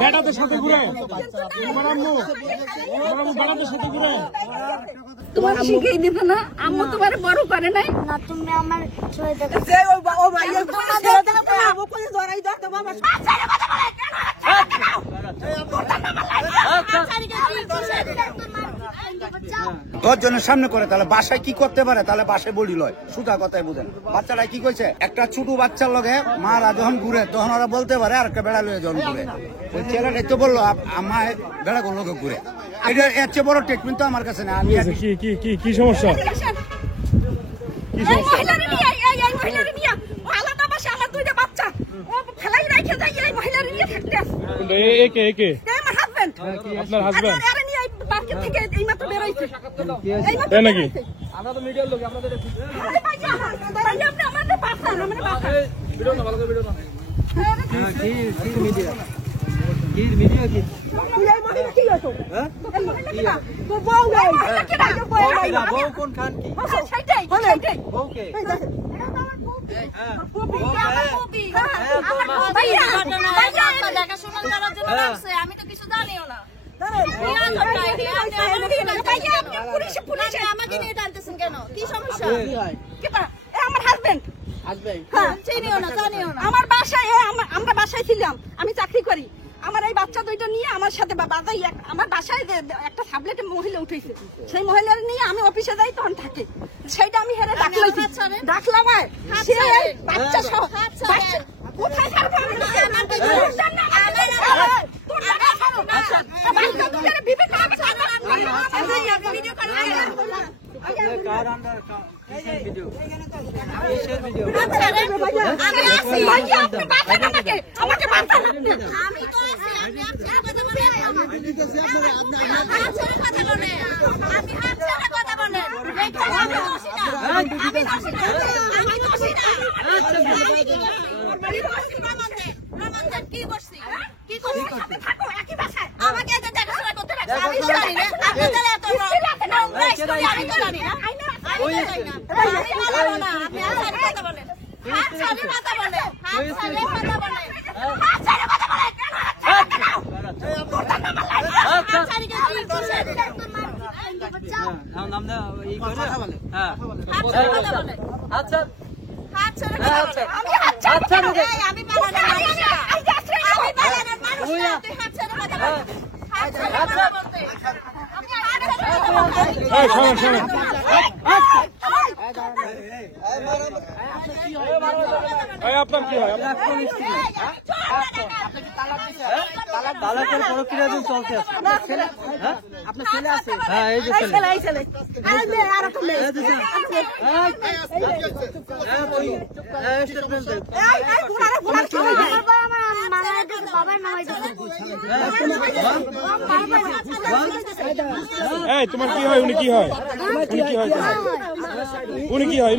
বেটাদের সাথে ঘুরে সাথে ঘুরে তোমার শিখিয়ে দিবে না, আম্মু তোমার বড় করে নাই না, তুমি আমার ছেড়ে দাও। যে ও ভাই ছেড়ে দাও, আম্মু কোন ধরাই দাও তো বাবা। আচ্ছা কথা বলে কেন? দশজনের সামনে করে তাহলে বাসায় কি করতে পারে, তাহলে বাসায় বলি লয়, সুতা কথায় বুঝেন। বাচ্চারা কি কইছে, একটা ছোট বাচ্চার লগে মারা যখন ঘুরে তখন ওরা বলতে পারে আর একটা বেড়া লয়ে যখন ঘুরে, ওই ছেলেটা তো বললো আমার বেড়া কোন লোকে ঘুরে। এটা এর চেয়ে বড় ট্রিটমেন্ট তো আমার কাছে না। আমি কি সমস্যা? আপনার হাজবেন্ড নাকি? আমরা তো মিডিয়ার লোক, আপনাদের আমি তো কিছু জানিও না। আমাকে নিয়ে টানতেছেন কেন? কি সমস্যা? আমার হাজবেন্ড চিনিও না জানিও না। আমার বাসায় আমরা বাসায় ছিলাম, আমি চাকরি করি। আমার এই বাচ্চা দুইটা নিয়ে আমার সাথে বাবাই আমার বাসায় একটা সাবলেটে মহিলা উঠেছে, সেই মহিলার নিয়ে আমি অফিসে যাই তখন থাকে, সেইটা আমি হেরে ডাকলাম বাচ্চা সহ কোথায় ছাড়বো আপনার কি হয়? তালাকের প্রক্রিয়া চলছে। আপনার ছেলে আছে? হ্যাঁ, এই যে ছেলে। তোমার কি হয়? উনি কি হয়? উনি কি হয়?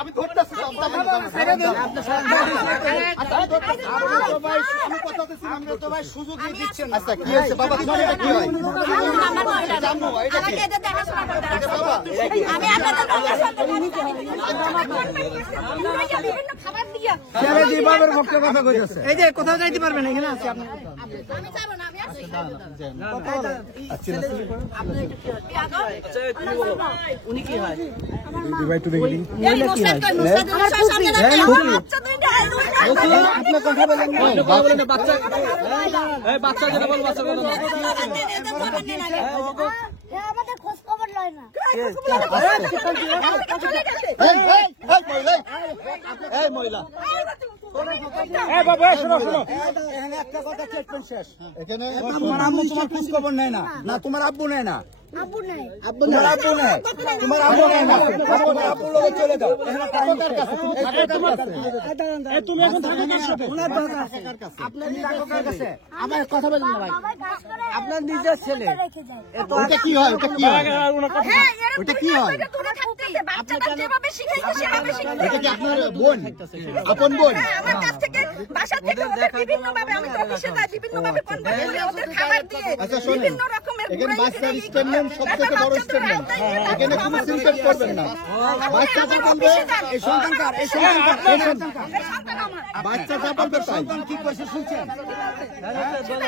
আমি ধরতেছি সুযোগ দিচ্ছেন। আচ্ছা কি হয়েছে বাবা? তোমার এটা কি হয়? এই যে কোথাও যাইতে পারবেন, এখানে আছে আপনি। উনি কি হয়? আপনার কথা বলেন, বাচ্চা যেটা বল, বাচ্চা আমাদের খোঁজ খবর লয় না। মহিলা একটা কথা শেষ, এখানে তোমার আম্মু তোমার খোঁজ খবর নেয় না, তোমার আব্বু নেয় না। আব্বু নাই। তোমার আব্বু নাই, তোমার আব্বু নাই না, তোমার আব্বুর লগে চলে যাও। তুমি এখন থাকো কার সাথে? আমার কথা বলেন না ভাই, আপনার নিজের ছেলে। ওটা কি হয়? ওটা কি হয়? হ্যাঁ, এরকম ওটা কি হয়? দূরে থাকতেছে। বাচ্চাটা যেভাবে শিখাইছে সেভাবে শিখাইছে। এটা কি আপনার বোন, আপন বোন? হ্যাঁ, আমার কাছ থেকে বাসা থেকে ওদের বিভিন্নভাবে আমি তো অফিসে যাই, বিভিন্নভাবে কনভেন্স দিয়ে ওদের খাবার দিয়ে বিভিন্ন রকমের এখানে বাচ্চার স্টেটমেন্ট সবথেকে বড় স্টেটমেন্ট। এখানে কোনো সিনকেট করবেন না। বাচ্চাটা বলবে এই সন্তানকার, এই সন্তানকার, এই সন্তানকার। বাচ্চাটা বলবে সন্তান কি কইছে শুনছেন?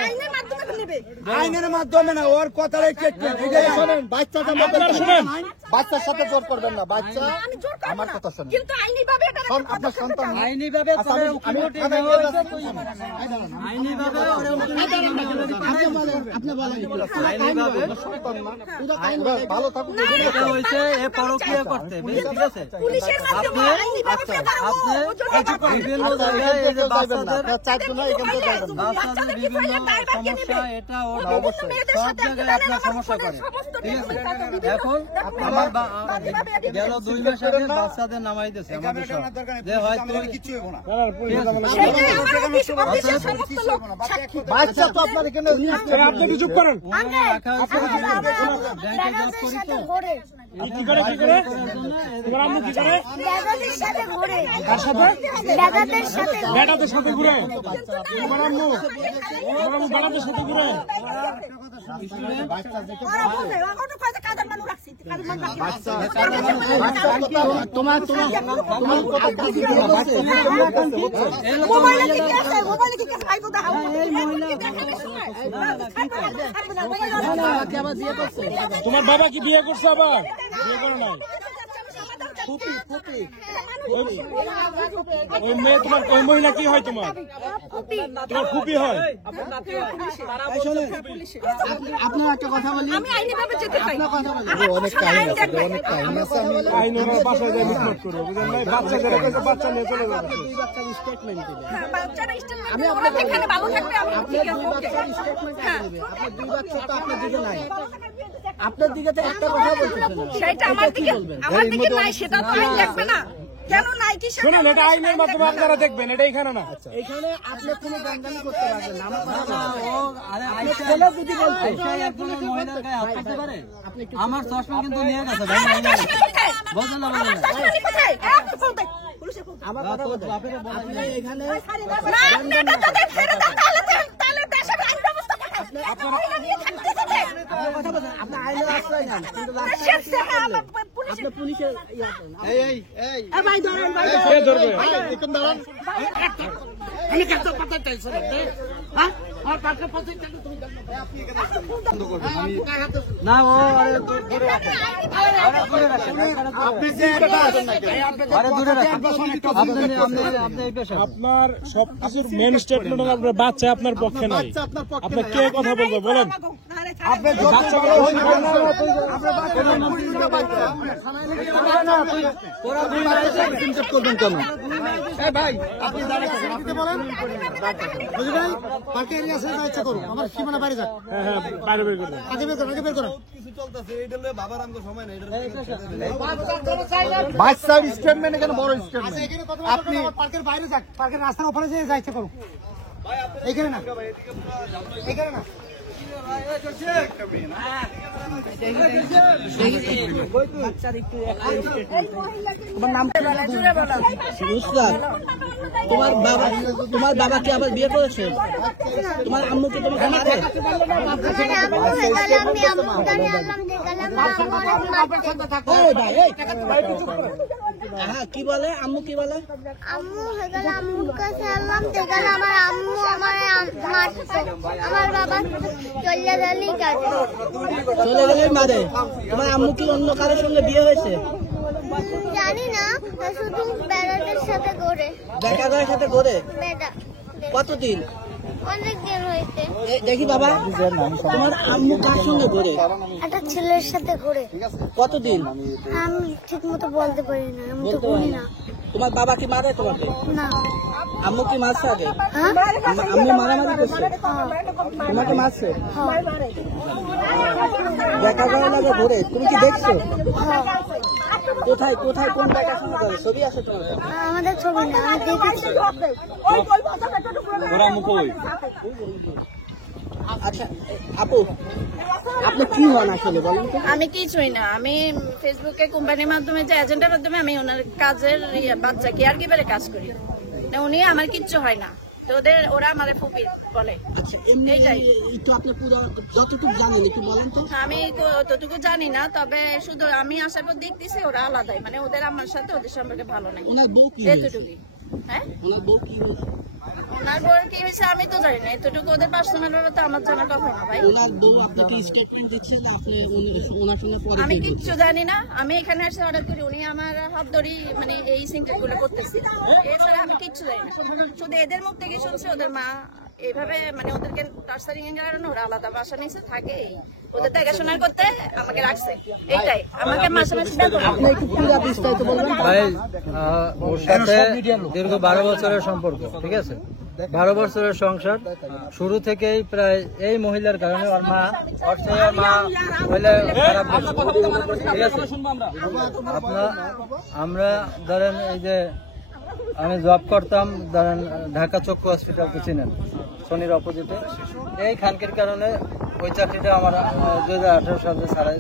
আইনের মাধ্যমে নেবে। আইনের মাধ্যমে না, ওর কথাটাই স্টেটমেন্ট। এটাই শোনেন, বাচ্চাটা বলবে শুনেন, বাচ্চার সাথে জোর করবেন না। বাচ্চা আমি জোর করব আমার না, কথা শুনেন। কিন্তু আইনিভাবে এটা আপনার সন্তান আইনি ভাবে আচ্ছা, আমি ভালো থাকুন। এটা হয়েছে এ পরকীয়া করতে, ঠিক আছে? পুলিশের মাধ্যমে আইনি ব্যবস্থা করব। বিভিন্ন জায়গায় এই যে বাচ্চাদের বাচ্চাদের বিভিন্ন সমস্যা, এটা ওটা সব জায়গায় আপনার সমস্যা করে, ঠিক আছে? এখন আমার গেল 2 মাস আগে বাচ্চাদের নামাইতেছে আমাদের সব, যে হয়তো কিছু হইব না। বাচ্চা তো আপনার এখানে আপনি কি চুপ করেন? রাখা হয়েছে ব্যাংকে জব করি তো, কি করে কি করে? তোমার আম্মু কি করে? দাদাদের সাথে ঘুরে। কার সাথে? দাদাদের সাথে। বেটাদের সাথে ঘুরে? তোমার আম্মু বেটাদের সাথে ঘুরে? তোমার বাবা কি বিয়ে করছে আবার? বিয়ে করে নাই? ওই মেয়ে তোমার, ওই মহিলা কি হয় তোমার? তোমার ফুপি হয়? আপনার একটা কথা বলি, আমি আইনিভাবে যেতে চাই। অনেক কাহিনী আছে, অনেক কাহিনী আছে। আমি আইন ওনার বাসায় যায় মিটমাট করে, বুঝলেন না? বাচ্চাদের কাছে বাচ্চা নিয়ে চলে যাবে। হ্যাঁ, বাচ্চারা স্টেটমেন্ট দিলে ওরা যেখানে ভালো থাকবে আমি ঠিক আছে, ওকে। হ্যাঁ, আপনার 2 বাচ্চা তো আপনার দিকে নাই, আপনার দিকে তো একটা কথা বলতেছেন না। সেটা আমার দিকে নাই, সেটা তো আইন দেখবে না। কেন নাই কি সেটা শুনুন, এটা আইনের মাধ্যমে আপনারা দেখবেন, এটা এখানে না। এখানে আপনি কোনো দাঙ্গানি করতে পারবেন না, আমার কথা বলেন। ছেলে যদি বলতে একজন মহিলার গায়ে হাত করতে পারে, আমার চশমা কিন্তু নিয়ে গেছে ভাই, আমার চাষনি কোথায়? বলছেন না আমার বলেন চাষনি কোথায়? আপনি বলতে পুলিশে বলতে। আমার কথা বলেন, আপনি এখানে না, আপনি এটা যদি ছেড়ে দেন তাহলে দেশের আইন ব্যবস্থা খারাপ। আপনারা নিয়ে থাকতে চান। কথা বলেন, আপনি আইনের আশ্রয় নেন, কিন্তু পুলিশে আপনি পুলিশের এই ভাই ধরেন, ভাই কে ধরবে? একদম দাঁড়ান। না ও আরে আপনি সিনকেট আছেন নাকি? দূরে রাখেন, আপনি এই পেশা আপনার সবকিছুর মেন স্টেটমেন্ট আপনার বাচ্চা আপনার পক্ষে নাই। আপনার পক্ষে আপনি কে কথা বলবে বলেন? আপনি যত বড় হন না কেন, আপনার বাচ্চা পুলিশরা বাচ্চা ওরা সিনকেট করবেন কেন? এই ভাই, আপনি দাঁড়ান, আপনি বলেন। বুঝলেন? পার্কে এরিয়া আছে, ইচ্ছা করুন, আমার সীমানা বাইরে যাক। হ্যাঁ হ্যাঁ, বাইরে বের করবেন। আগে বের করুন, আগে বের করুন। বাচ্চার স্টেটমেন্ট এখানে বড় স্টেটমেন্ট। আপনি পার্কের বাইরে যাক, পার্কের রাস্তার ওপারে যেয়ে যা ইচ্ছা করুন। এখানে না, এখানে না। তোমার বাবা কি আবার বিয়ে করেছে? তোমার আম্মু কি তোমাকে মারে? ও ভাই, এই হ্যাঁ, কি বলে আম্মু, কি বলে? আম্মু হেগালে আম্মুর কাছে আল্লাম দেখালে আমার আম্মু আমার মারছে, আমার বাবা চলে গেলি কাজে। চলে গেলে মারে। তোমার আম্মু কি অন্য কারোর সঙ্গে বিয়ে হয়েছে? জানি না, শুধু বেড়াদের সাথে ঘুরে। বেকারের সাথে ঘুরে? বেড়া কতদিন? অনেক দিন হইতে। দেখি বাবা, তোমার আম্মু কার সঙ্গে ঘুরে? একটা ছেলের সাথে ঘুরে। কতদিন? আমি ঠিক মতো বলতে পারি না, আমি তো বলি না। তোমার বাবা কি মারে তোমাকে? না। আম্মু কি মারছে আগে? হ্যাঁ? আম্মু মারামারি করছে? তোমাকে মারছে? দেখা যায় না যে ঘুরে, তুমি কি দেখছো? কোথায় কোথায় কোন জায়গায় ছবি আছে তোমার? আমাদের ছবি না, আমি দেখেছি। আচ্ছা আপু, আপনি কি হন আসলে বলেন তো? আমি কিছুই না, আমি ফেসবুকে কোম্পানির মাধ্যমে যে এজেন্টের মাধ্যমে আমি ওনার কাজের বাচ্চা কেয়ার গিভারে কাজ করি। উনি আমার কিচ্ছু হয় না, তো ওরা আমার ফুপি বলে। আচ্ছা একটু আপনি পুরো যতটুকু জানেন একটু বলেন তো। আমি ততটুকু জানি না, তবে শুধু আমি আসার পর দেখতেছি ওরা আলাদাই, মানে ওদের আমার সাথে ওদের সম্পর্কে ভালো নাই। ওনার বউ কি এতটুকুই। হ্যাঁ, ওনার বউ কি ওনার বউ কি হয়েছে আমি তো জানি না, এতটুকু ওদের পার্সোনাল ব্যাপার তো আমার জানার কথা না ভাই। ওনার বউ আপনাকে স্টেটমেন্ট দিচ্ছে না, আপনি ওনার সঙ্গে পরে আমি কিচ্ছু জানি না, আমি এখানে এসে অর্ডার করি, উনি আমার হাত ধরি মানে এই সিনটা গুলো করতেছে, এছাড়া আমি কিচ্ছু জানি না। শুধু এদের মুখ থেকে শুনছি ওদের মা এইভাবে মানে ওদেরকে টার্চারিং এর কারণে ওরা আলাদা বাসা নিচে থাকে, ওদের দেখাশোনা করতে আমাকে রাখছে, এইটাই আমাকে মাসে মাসে আপনি একটু পুরো বিস্তারিত বলবেন। ভাই ওর সাথে দীর্ঘ 12 বছরের সম্পর্ক, ঠিক আছে? 12 বছরের সংসার, শুরু থেকেই প্রায় এই মহিলার কারণে ওর মা হইলে খারাপ, ঠিক আছে? আমরা ধরেন এই যে আমি জব করতাম ধরেন ঢাকা চক্ষু হসপিটাল, চিনেন শনির অপোজিটে, এই খানকির কারণে ওই চাকরিটা আমার 2018 সালে ছাড়াই।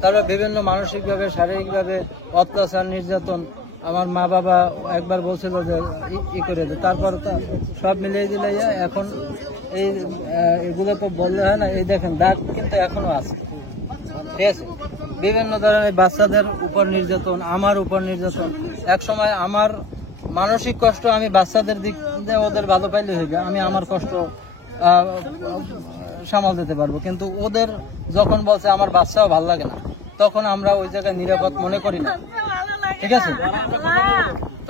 তারপর বিভিন্ন মানসিকভাবে শারীরিকভাবে অত্যাচার নির্যাতন, আমার মা বাবা একবার বলছিল যে ই করে দে, তারপর সব মিলিয়ে দিলে এখন এই এগুলো তো বললে হয় না, এই দেখেন দাগ কিন্তু এখনো আছে, ঠিক আছে? বিভিন্ন ধরনের বাচ্চাদের উপর নির্যাতন, আমার উপর নির্যাতন। এক সময় আমার মানসিক কষ্ট আমি বাচ্চাদের দিক দিয়ে ওদের ভালো পাইলে হয়ে আমি আমার কষ্ট সামাল দিতে পারবো, কিন্তু ওদের যখন বলছে আমার বাচ্চাও ভালো লাগে না, তখন আমরা ওই জায়গায় নিরাপদ মনে করি না, ঠিক আছে?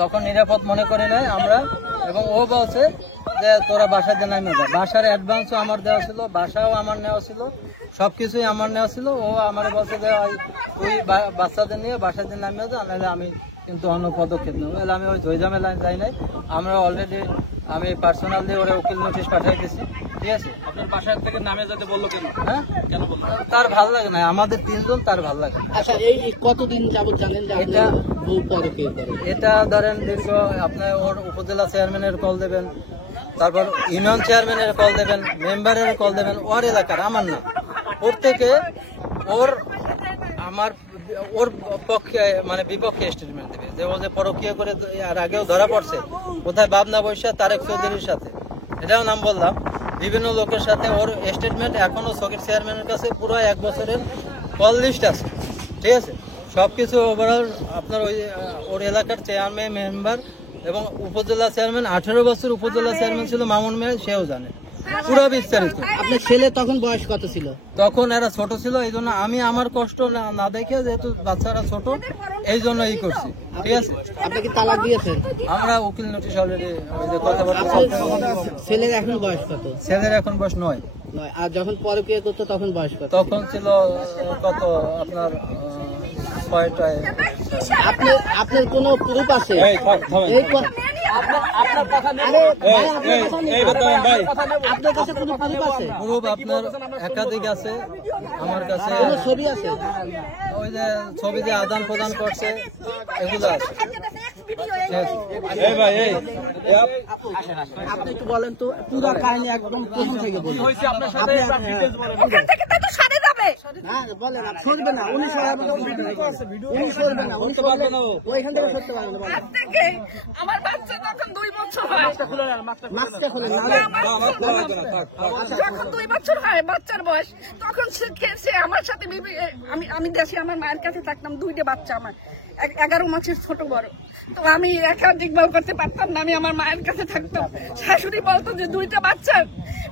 তখন নিরাপদ মনে করি নাই আমরা, এবং ও বলছে যে তোরা বাসায় দিয়ে নামিয়ে যা। বাসার অ্যাডভান্সও আমার দেওয়া ছিল, বাসাও আমার নেওয়া ছিল, সবকিছুই আমার নেওয়া ছিল। ও আমার বলছে যে তুই বাচ্চাদের নিয়ে বাসায় দিয়ে নামিয়ে যা, নাহলে আমি কিন্তু অন্য পদক্ষেপ নেব। আমি ওই ঝইঝামেলায় যাই নাই, আমরা অলরেডি আমি পার্সোনাল দিয়ে ওরা উকিল নোটিশ পাঠিয়ে দিয়েছি, ঠিক আছে? আপনার বাসায় থেকে নামে যেতে বললো কেন? হ্যাঁ, কেন বললো? তার ভালো লাগে না, আমাদের 3 জন তার ভালো লাগে। আচ্ছা এই কতদিন যাবত জানেন যে এটা বউ পরকে করে? এটা ধরেন দীর্ঘ আপনার ওর উপজেলা চেয়ারম্যানের কল দেবেন, তারপর ইউনিয়ন চেয়ারম্যানের কল দেবেন, মেম্বারের কল দেবেন, ওর এলাকার, আমার না, ওর থেকে ওর আমার ওর পক্ষে মানে বিপক্ষে স্টেটমেন্ট দেবে যে ও যে পরকীয়া করে আর আগেও ধরা পড়ছে কোথায় বাবনা বৈশা তারেক চৌধুরীর সাথে, এটাও নাম বললাম, বিভিন্ন লোকের সাথে ওর স্টেটমেন্ট এখনো সকির চেয়ারম্যানের কাছে পুরো 1 বছরের কল লিস্ট আছে, ঠিক আছে? সবকিছু ওভারঅল আপনার ওই ওর এলাকার চেয়ারম্যান, মেম্বার এবং উপজেলা চেয়ারম্যান, 18 বছর উপজেলা চেয়ারম্যান ছিল মামুন মিয়া, সেও জানে পুরো বিস্তারিত। আপনার ছেলে তখন বয়স কত ছিল? তখন এরা ছোট ছিল, এই জন্য আমি আমার কষ্ট না দেখে, যেহেতু বাচ্চারা ছোট, এই জন্য ই করছি, ঠিক আছে? আপনি কি তালাক দিয়েছেন? আমরা উকিল নোটিশ অলরেডি কথাবার্তা। ছেলের এখন বয়স কত? ছেলের এখন বয়স 9। আর যখন পরকীয়া করতো তখন বয়স কত? তখন ছিল কত আপনার 6টায়। আপনার কোনো প্রুফ আছে? আপনার কথা নেই, আপনার কাছে কোনো প্রুফ আছে? প্রুফ আপনার একাধিক আছে, আমার কাছে কোনো ছবি আছে? ওই যে ছবি যে আদান প্রদান করছে এগুলো আছে। আপনি একটু বলেন তো পুরো কাহিনী একদম প্রথম থেকে বলুন। ওখান থেকে তো সারে যাবে না বলেন, সরবে না, উনি সরবে না, ওইখান থেকে সরতে পারবে না। থেকে আমার বাচ্চা তখন 2 বছর হয়, মাস্কটা খুলে যখন 2 বছর হয় বাচ্চার বয়স, তখন সে আমার সাথে আমি দেশে আমার মায়ের কাছে থাকতাম, 2টা বাচ্চা আমার 11 মাসের ছোট বড়, তো আমি একা দেখভাল করতে পারতাম না, আমি আমার মায়ের কাছে থাকতাম। শাশুড়ি বলতো যে 2টা বাচ্চার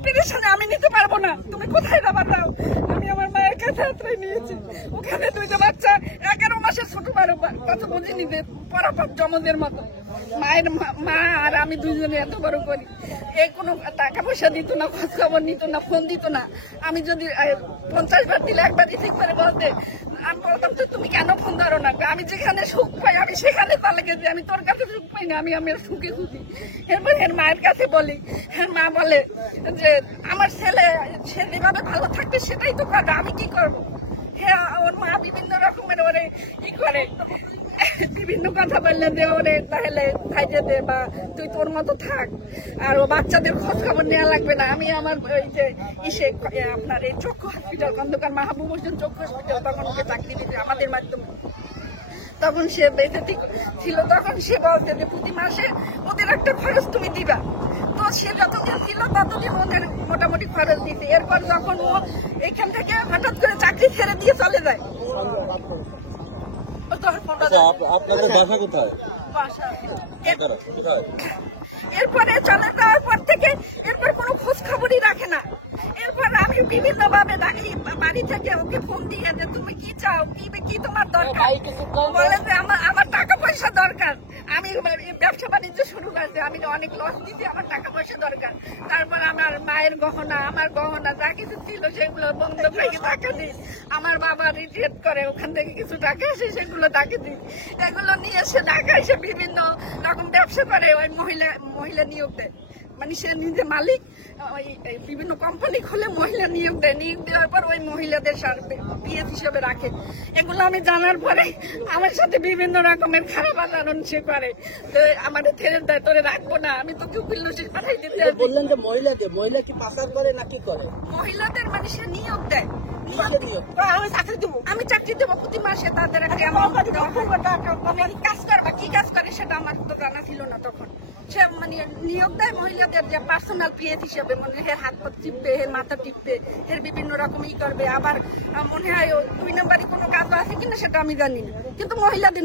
পেরেশানি আমি নিতে পারবো না, তুমি কোথায় যাবার দাও, আমি আমার মায়ের কাছে আশ্রয় নিয়েছি। ওখানে 2টা বাচ্চা 11 মাসের ছোট বড়, কত বুঝিনি যে পরাপাত জমজের মতো, মায়ের মা আর আমি 2জনে এত বড় করি। এই কোনো টাকা পয়সা দিত না, খোঁজ খবর নিত না, ফোন দিত না। আমি যদি 50 বার দিলে একবার রিসিভ করে বলতে আমি বলতাম যে তুমি কেন ফোন ধরো না, আমি যেখানে সুখ পাই আমি সেখানে চলে গেছি, আমি তোর কাছে সুখ পাই না, আমি আমার সুখে খুঁজি। এরপর এর মায়ের কাছে বলি, হ্যাঁ মা বলে যে আমার ছেলে সে যেভাবে ভালো থাকবে সেটাই তো কথা, আমি কি করবো। হ্যাঁ ওর মা বিভিন্ন রকমের ওরে ই করে, বিভিন্ন কথা বললে যে ওরে তাহলে খাইতে দে বা তুই তোর মতো থাক, আর ও বাচ্চাদের খোঁজ খবর নেওয়া লাগবে না। আমি আমার ওই যে ইসে আপনার এই চক্ষু হসপিটাল, খন্দকার মাহবুব হোসেন চক্ষু হসপিটাল, তখন ওকে চাকরি দিতে আমাদের মাধ্যমে, তখন সে বেঁচে ছিল, তখন সে বলছে যে প্রতি মাসে ওদের একটা খরচ তুমি দিবা। তো সে যতদিন ছিল ততদিন ওদের মোটামুটি খরচ দিতে। এরপর যখন ও এখান থেকে হঠাৎ করে চাকরি ছেড়ে দিয়ে চলে যায়, আপনাদের বাসা কোথায়? এরপরে চলে যাওয়ার পর থেকে এরপর কোনো খোঁজ খবরই রাখে না। এরপর আমি বিভিন্ন ভাবে ডাকি বাড়ি থেকে, ওকে ফোন দিয়ে যে তুমি কি চাও, কি তোমার দরকার, বলে যে আমার টাকা পয়সা দরকার, আমি ব্যবসা বাণিজ্য শুরু করেছি, আমি অনেক লস দিচ্ছি, আমার টাকা পয়সা দরকার। তারপর আমার মায়ের গহনা, আমার গহনা যা কিছু ছিল সেগুলো বন্ধ রেখে টাকা দিই। আমার বাবা রিটায়ার করে, ওখান থেকে কিছু টাকা আসে সেগুলো তাকে দিই। এগুলো নিয়ে এসে ঢাকা এসে বিভিন্ন রকম ব্যবসা করে, ওই মহিলা নিয়োগ দেয়, মানে সে নিজে মালিক, ওই বিভিন্ন কোম্পানি খুলে মহিলা নিয়োগ দেয়, নিয়োগ দেওয়ার পর ওই মহিলাদের পিএস হিসেবে রাখে। এগুলো আমি জানার পরে আমার সাথে বিভিন্ন রকমের খারাপ আচরণ সে করে, আমাদের ছেড়ে দেয়, তোরে রাখবো না, আমি তোকে উকিল নোটিশ পাঠাই দিতে। বললেন যে মহিলা কি পাচার করে না কি করে? মহিলাদের মানে সে নিয়োগ দেয়, আমি চাকরি দেবো প্রতি মাসে, তাদের কাজ করবা, কি কাজ করে সেটা আমার তো জানা ছিল না তখন। সে মানে নিয়োগ দেয় মহিলাদের যে পার্সোনাল পিএস হিসেবে, মানে হের হাত পা টিপবে, হের মাথা টিপবে, হের বিভিন্ন রকম ই করবে। আবার মনে হয় 2 নম্বরই কোনো কাজ আছে কিনা সেটা আমি জানি না, কিন্তু মহিলাদের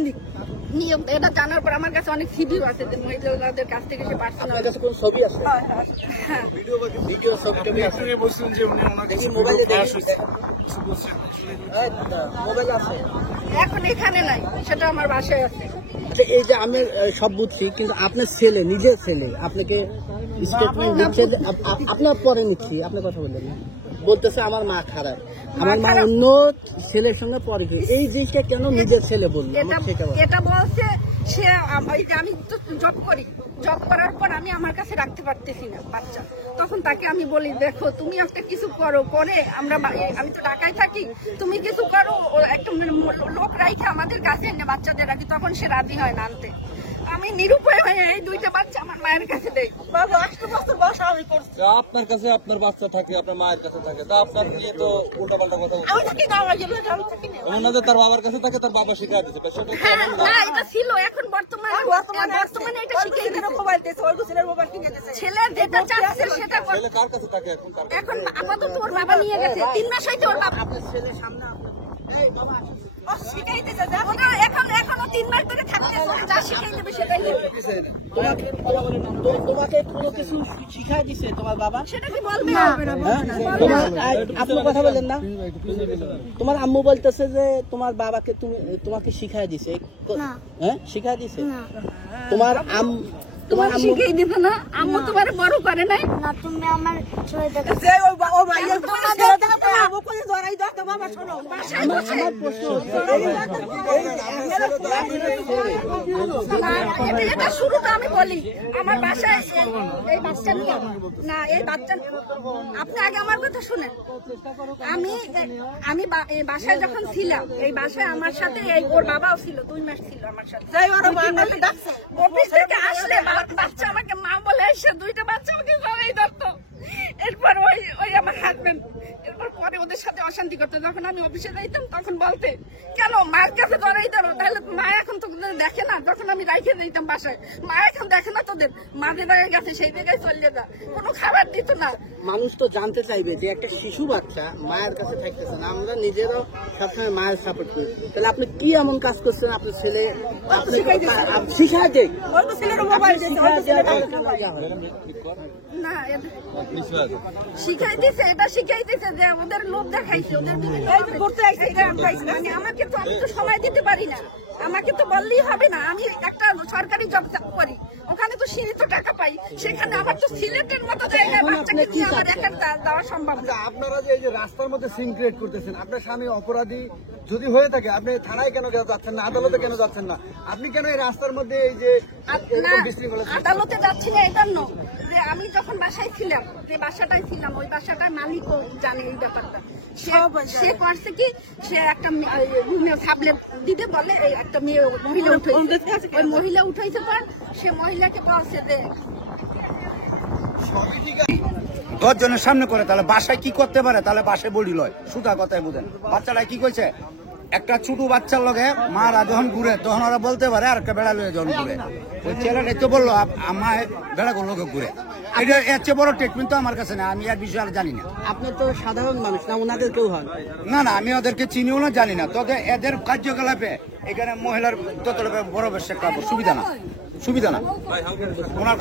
নিয়োগ এটা জানার পর আমার কাছে অনেক সিভিও আছে যে মহিলাদের কাছ থেকে সে পার্সোনাল। কোন ছবি আছে? হ্যাঁ ভিডিও ছবি আছে, বলছিলেন যে উনি ওনার দেখি মোবাইলে মোবাইল আছে এখন এখানে নাই, সেটা আমার বাসায় আছে। আচ্ছা, এই যে আমি সব বুঝছি, কিন্তু আপনার ছেলে, নিজের ছেলে আপনাকে স্টেটমেন্ট দিচ্ছে, আপনার পরে নিচ্ছি, আপনি কথা বললেন না, বলতেছে আমার মা খারাপ, আমার মা অন্য ছেলের সঙ্গে পরে। এই জিনিসটা কেন নিজের ছেলে বললো? এটা বলছে সে, আমি তো জব করি, জব করার পর আমি আমার কাছে রাখতে পারতেছি না বাচ্চা, তখন তাকে আমি বলি দেখো তুমি একটা কিছু করো, করে আমি তো ঢাকায় থাকি, তুমি কিছু করো, একটা লোক রাইখে আমাদের কাছে এনে বাচ্চাদের রাখি, তখন সে রাজি হয় না আনতে। আমি নিরুপায় হয়ে এই 2টা বাচ্চা আমার মায়ের কাছে দেই। আপনার কাছে আপনার বাচ্চা থাকে, আপনার মায়ের কাছে থাকে, তা আপনার নিয়ে তো উল্টাপাল্টা কথা বলছে। ওনাদের তার বাবার কাছে থাকে, তার বাবা শিখাই দিচ্ছে। হ্যাঁ না, এটা ছিল, এখন বর্তমানে এটা শিখিয়ে দিচ্ছে। ছেলে যেটা চাচ্ছে সেটা ছেলে কার কাছে থাকে এখন আপাতত ওর বাবা নিয়ে গেছে, 3 মাস হইতে ওর বাবা ছেলের সামনে এখনো 3 মাস ধরে থাকতেছে, যা শিখাই দেবে সেটাই তোমাকে কোনো কিছু শিখাই দিছে তোমার বাবা? সেটা কি বলবে? আপনি কথা বলেন না, তোমার আম্মু বলতেছে যে তোমার বাবাকে তোমাকে শিখাই দিছে, হ্যাঁ শিখাই দিছে? তোমার তোমার শিখিয়ে দিত না? আম্মু তোমার বড় করে নাই না, তুমি আমার ছেড়ে দাও। এটা শুরুটা আমি বলি, আমার বাসায় এই বাচ্চা নিয়ে না, এই বাচ্চা আপনি আগে আমার কথা শুনেন। আমি বাসায় যখন ছিলাম, এই বাসায় আমার সাথে ওর বাবাও ছিল, 2 মাস ছিল আমার সাথে। অফিস থেকে আসলে বাচ্চা আমাকে মা বলে এসে 2টা বাচ্চা আমাকে জড়াই ধরতো। এরপর ওই আমার হাজবেন্ড এরপর পরে ওদের সাথে অশান্তি করতো। যখন আমি অফিসে যাইতাম তখন বলতে কেন মার কাছে জড়াই ধরো, তাহলে মা এখন তো দেখে না। যখন আমি রাইখে যাইতাম বাসায়, মা এখন দেখে না তোদের, মা যে জায়গায় গেছে সেই জায়গায় চলে যা, কোনো খাবার দিত না। মানুষ তো জানতে চাইবে যে একটা শিশু বাচ্চা মায়ের কাছে থাকতেছে না, আমরা নিজেরাও সবসময় মায়ের সাপোর্ট করি, তাহলে আপনি কি এমন কাজ করছেন? আপনার ছেলে শিখায় দেয় না, শিখাইতেছে, এটা শিখাইতেছে যে ওদের লোভ দেখাইছে, ওদের মানে আমাকে তো, আমি তো সময় দিতে পারি না, আমাকে তো বললেই হবে না। আমি একটা সরকারি জব করি, ওখানে তো সীমিত টাকা পাই, সেখানে আমার তো সিলেটের মতো জায়গায় বাচ্চাকে নিয়ে আমার একা দেওয়া সম্ভব না। আপনারা যে এই যে রাস্তার মধ্যে সিন ক্রিয়েট করতেছেন, আপনার স্বামী অপরাধী যদি হয়ে থাকে, আপনি থানায় কেন যাচ্ছেন না, আদালতে কেন যাচ্ছেন না? আপনি কেন এই রাস্তার মধ্যে এই যে না, আদালতে যাচ্ছি না এটা নয়, যে আমি যখন বাসায় ছিলাম, যে বাসাটায় ছিলাম, ওই বাসাটার মালিকও জানে এই ব্যাপারটা। সে করছে কি, সে একটা রুমে সাবলেট দিতে বলে, এই একটা মেয়ে মহিলা উঠাইছে, ওই মহিলা উঠাইছে পর সে মহিলাকে বলছে যে 10 জনের সামনে করে, তাহলে বাসায় কি করতে পারে? তাহলে বাসায় বডি লয়, সুতা কথায় বুঝেন। বাচ্চাটা কি কইছে, একটা ছোট বাচ্চার লগে মারা যখন ঘুরে তখন ওরা বলতে পারে আর একটা বেড়া লয়ে যখন ঘুরে। ওই ছেলেটা তো বললো আমার বেড়া লোকে ঘুরে। এটা এর চেয়ে বড় ট্রিটমেন্ট তো আমার কাছে না, আমি আর বিষয়ে আর জানি না। আপনি তো সাধারণ মানুষ না, ওনাদের কেউ হন না না, আমি ওদেরকে চিনিও না, জানি না। তবে এদের কার্যকলাপে এখানে মহিলার তত বড় বেশ একটা সুবিধা না, সুবিধা না ওনার